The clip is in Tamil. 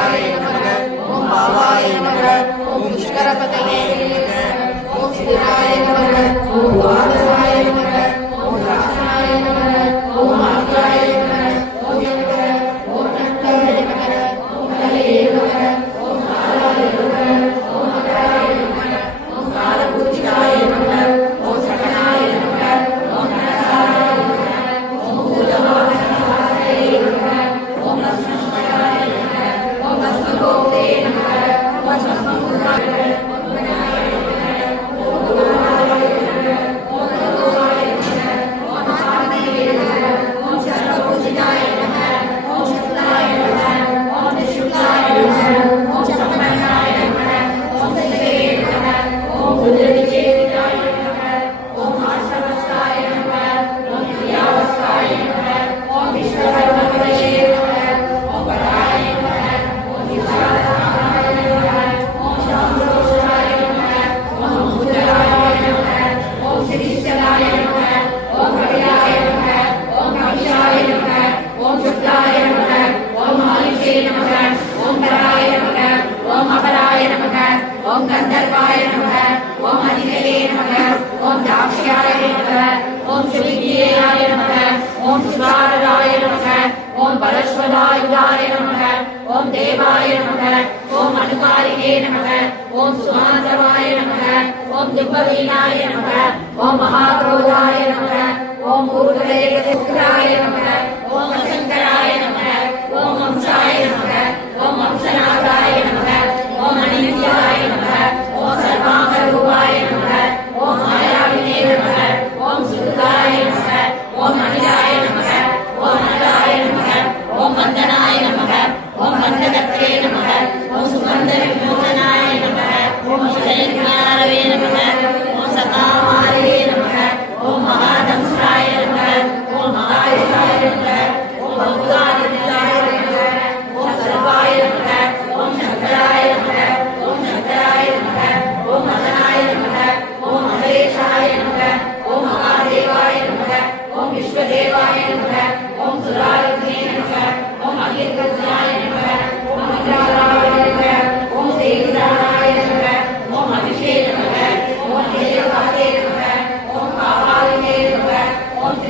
ஈஸ்வராய நமக. ஓம் பாவாய நமக. ஓம் புஷ்கரபதயே நமக. ஓம் ஸ்திராய நமக. ஓம் துவாதசாய நமக. ஓம் ராசாய நமக. ஓம் ஆத்யாய நமக. ஓம் நமக. ஓம் நந்தாய நமக. ஓம் கலையே நமக. ஓம் காலாய நமக. ஓம் மகராய நமக. ஓம் காலபூஜிதாய நமக. ஓம் சகனாய நமக. ஓம் கனகாய நமக. ஓம் பூதவாகனாய நமக. ஓம் லக்ஷ்மணாய நமக. ஓம் லக்ஷ்மணோதே நமக. ஓம் லக்ஷ்மணாய நமக. ஓம் கந்தர்வாய நமக. ஓம் அதிகலே நமக. ஓம் தாக்ஷாய நமக. ஓம் ஸ்ரீகிரியாய நமக. ஓம் சிவாராய நமக. ஓம் பரஸ்வதாயுதாய நமக. ஓம் தேவாய நமக. ஓம் அனுகாரிகே நமக. ஓம் சுமாந்தவாய நமக. ஓம் திப்பவீனாய நமக. ஓம் மகாக்ரோதாய நமக. ஓம் ஊர்வலேகராய நமக. ஓம் அசங்கராய நமக. ஓம் வம்சாய நமக. ஓம் வம்சநாதாய நமக. ஓம் அனித்யாய நமக. ஓம் சர்வாங்கரூபாய நமக. ஓம் மாயாவினே நமக. ஓம் சுருதாய நமக. ஓம் அனிலாய நமக. ஓம் அனலாய நமக. ஓம் வந்தனாய நமக. ஓம் வந்தகத்தே நமக. ஓம் சுகந்த விமோசனாய நமக. ஓம் ஜெயஞானவே நமக. ஓம் சதாமாய